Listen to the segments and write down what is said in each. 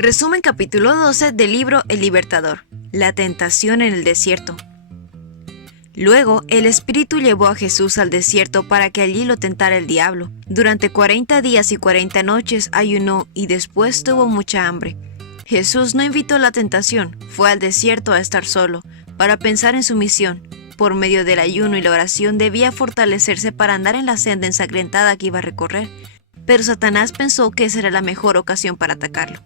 Resumen capítulo 12 del libro El Libertador. La tentación en el desierto. Luego, el Espíritu llevó a Jesús al desierto para que allí lo tentara el diablo. Durante 40 días y 40 noches ayunó y después tuvo mucha hambre. Jesús no invitó la tentación, fue al desierto a estar solo, para pensar en su misión. Por medio del ayuno y la oración debía fortalecerse para andar en la senda ensangrentada que iba a recorrer. Pero Satanás pensó que esa era la mejor ocasión para atacarlo.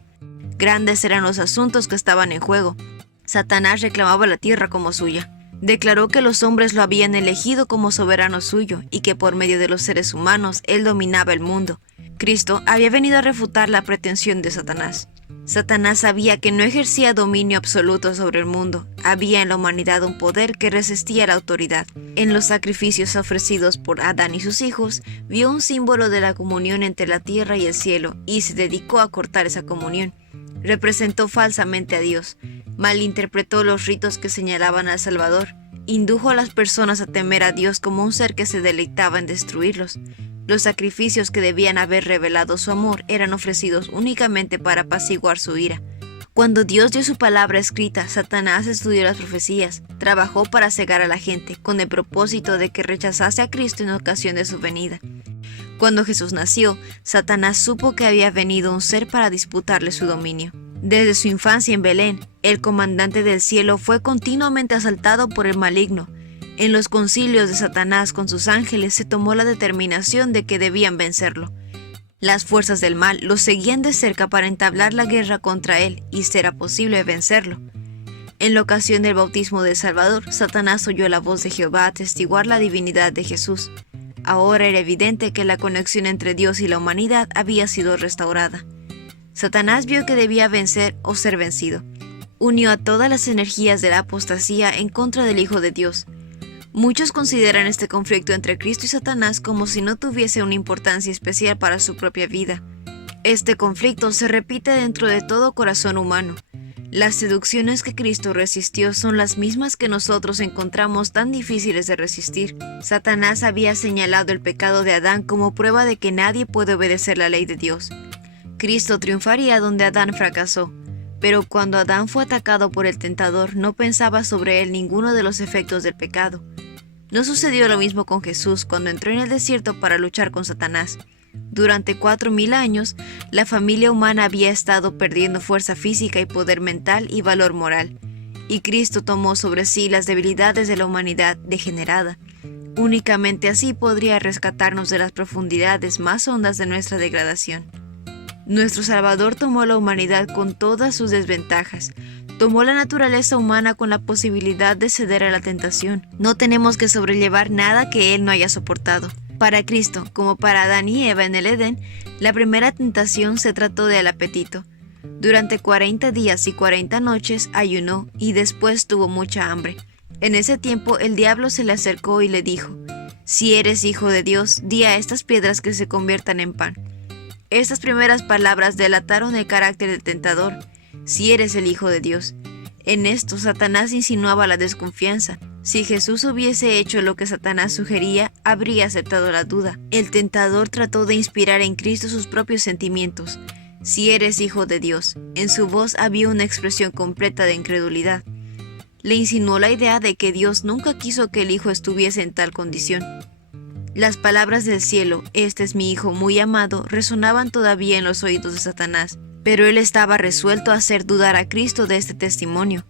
Grandes eran los asuntos que estaban en juego. Satanás reclamaba la tierra como suya. Declaró que los hombres lo habían elegido como soberano suyo y que por medio de los seres humanos él dominaba el mundo. Cristo había venido a refutar la pretensión de Satanás. Satanás sabía que no ejercía dominio absoluto sobre el mundo. Había en la humanidad un poder que resistía la autoridad. En los sacrificios ofrecidos por Adán y sus hijos, vio un símbolo de la comunión entre la tierra y el cielo y se dedicó a cortar esa comunión. Representó falsamente a Dios, malinterpretó los ritos que señalaban al Salvador, indujo a las personas a temer a Dios como un ser que se deleitaba en destruirlos. Los sacrificios que debían haber revelado su amor eran ofrecidos únicamente para apaciguar su ira. Cuando Dios dio su palabra escrita, Satanás estudió las profecías, trabajó para cegar a la gente, con el propósito de que rechazase a Cristo en ocasión de su venida. Cuando Jesús nació, Satanás supo que había venido un ser para disputarle su dominio. Desde su infancia en Belén, el comandante del cielo fue continuamente asaltado por el maligno. En los concilios de Satanás con sus ángeles se tomó la determinación de que debían vencerlo. Las fuerzas del mal lo seguían de cerca para entablar la guerra contra él y será posible vencerlo. En la ocasión del bautismo del Salvador, Satanás oyó la voz de Jehová atestiguar la divinidad de Jesús. Ahora era evidente que la conexión entre Dios y la humanidad había sido restaurada. Satanás vio que debía vencer o ser vencido. Unió a todas las energías de la apostasía en contra del Hijo de Dios. Muchos consideran este conflicto entre Cristo y Satanás como si no tuviese una importancia especial para su propia vida. Este conflicto se repite dentro de todo corazón humano. Las seducciones que Cristo resistió son las mismas que nosotros encontramos tan difíciles de resistir. Satanás había señalado el pecado de Adán como prueba de que nadie puede obedecer la ley de Dios. Cristo triunfaría donde Adán fracasó, pero cuando Adán fue atacado por el tentador no pensaba sobre él ninguno de los efectos del pecado. No sucedió lo mismo con Jesús cuando entró en el desierto para luchar con Satanás. Durante 4000 años, la familia humana había estado perdiendo fuerza física y poder mental y valor moral, y Cristo tomó sobre sí las debilidades de la humanidad degenerada. Únicamente así podría rescatarnos de las profundidades más hondas de nuestra degradación. Nuestro Salvador tomó la humanidad con todas sus desventajas, tomó la naturaleza humana con la posibilidad de ceder a la tentación. No tenemos que sobrellevar nada que Él no haya soportado. Para Cristo, como para Adán y Eva en el Edén, la primera tentación se trató del apetito. Durante 40 días y 40 noches ayunó y después tuvo mucha hambre. En ese tiempo el diablo se le acercó y le dijo: «Si eres hijo de Dios, di a estas piedras que se conviertan en pan». Estas primeras palabras delataron el carácter del tentador: «Si eres el hijo de Dios». En esto Satanás insinuaba la desconfianza. Si Jesús hubiese hecho lo que Satanás sugería, habría aceptado la duda. El tentador trató de inspirar en Cristo sus propios sentimientos. «Si eres hijo de Dios». En su voz había una expresión completa de incredulidad. Le insinuó la idea de que Dios nunca quiso que el Hijo estuviese en tal condición. Las palabras del cielo, «Este es mi Hijo muy amado», resonaban todavía en los oídos de Satanás, pero él estaba resuelto a hacer dudar a Cristo de este testimonio.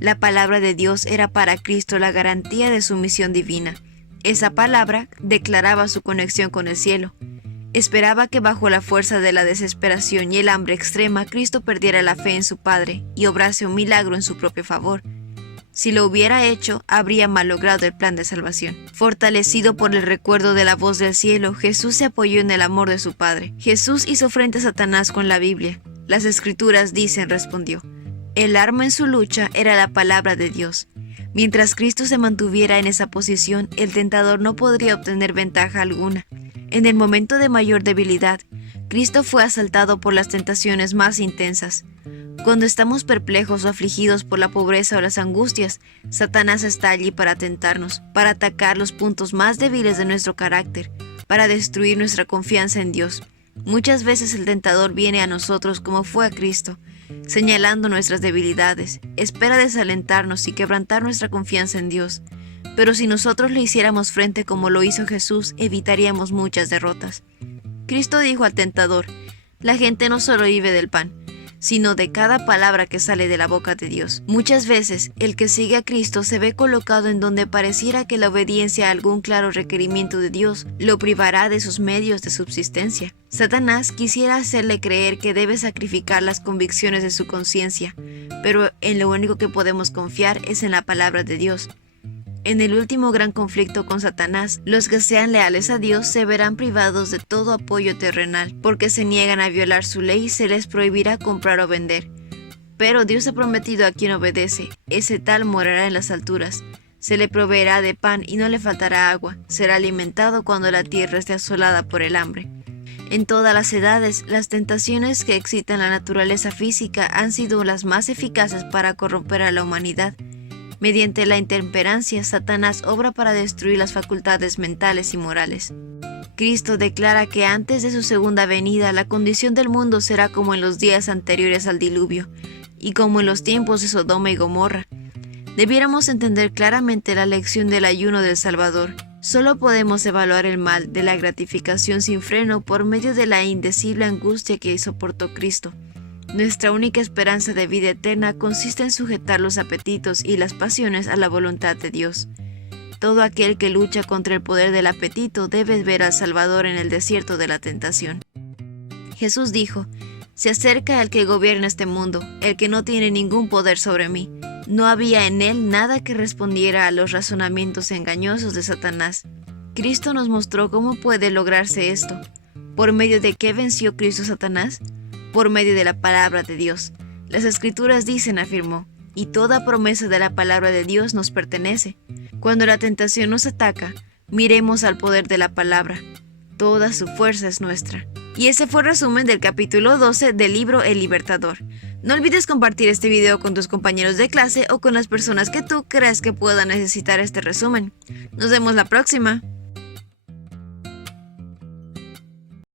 La palabra de Dios era para Cristo la garantía de su misión divina. Esa palabra declaraba su conexión con el cielo. Esperaba que bajo la fuerza de la desesperación y el hambre extrema, Cristo perdiera la fe en su Padre y obrase un milagro en su propio favor. Si lo hubiera hecho, habría malogrado el plan de salvación. Fortalecido por el recuerdo de la voz del cielo, Jesús se apoyó en el amor de su Padre. Jesús hizo frente a Satanás con la Biblia. «Las Escrituras dicen», respondió. El arma en su lucha era la palabra de Dios. Mientras Cristo se mantuviera en esa posición, el tentador no podría obtener ventaja alguna. En el momento de mayor debilidad, Cristo fue asaltado por las tentaciones más intensas. Cuando estamos perplejos o afligidos por la pobreza o las angustias, Satanás está allí para tentarnos, para atacar los puntos más débiles de nuestro carácter, para destruir nuestra confianza en Dios. Muchas veces el tentador viene a nosotros como fue a Cristo. señalando nuestras debilidades, espera desalentarnos y quebrantar nuestra confianza en Dios. Pero si nosotros le hiciéramos frente como lo hizo Jesús, evitaríamos muchas derrotas. Cristo dijo al tentador: la gente no solo vive del pan, sino de cada palabra que sale de la boca de Dios. Muchas veces, el que sigue a Cristo se ve colocado en donde pareciera que la obediencia a algún claro requerimiento de Dios lo privará de sus medios de subsistencia. Satanás quisiera hacerle creer que debe sacrificar las convicciones de su conciencia, pero en lo único que podemos confiar es en la palabra de Dios. En el último gran conflicto con Satanás, los que sean leales a Dios se verán privados de todo apoyo terrenal, porque se niegan a violar su ley y se les prohibirá comprar o vender. Pero Dios ha prometido a quien obedece: ese tal morará en las alturas. Se le proveerá de pan y no le faltará agua, será alimentado cuando la tierra esté asolada por el hambre. En todas las edades, las tentaciones que excitan la naturaleza física han sido las más eficaces para corromper a la humanidad. Mediante la intemperancia, Satanás obra para destruir las facultades mentales y morales. Cristo declara que antes de su segunda venida, la condición del mundo será como en los días anteriores al diluvio, y como en los tiempos de Sodoma y Gomorra. Debiéramos entender claramente la lección del ayuno del Salvador. Solo podemos evaluar el mal de la gratificación sin freno por medio de la indecible angustia que soportó Cristo. Nuestra única esperanza de vida eterna consiste en sujetar los apetitos y las pasiones a la voluntad de Dios. Todo aquel que lucha contra el poder del apetito debe ver al Salvador en el desierto de la tentación. Jesús dijo: se acerca el que gobierna este mundo, el que no tiene ningún poder sobre mí. No había en él nada que respondiera a los razonamientos engañosos de Satanás. Cristo nos mostró cómo puede lograrse esto. ¿Por medio de qué venció Cristo a Satanás? Por medio de la palabra de Dios. Las Escrituras dicen, afirmó, y toda promesa de la palabra de Dios nos pertenece. Cuando la tentación nos ataca, miremos al poder de la palabra. Toda su fuerza es nuestra. Y ese fue el resumen del capítulo 12 del libro El Libertador. No olvides compartir este video con tus compañeros de clase o con las personas que tú crees que puedan necesitar este resumen. Nos vemos la próxima.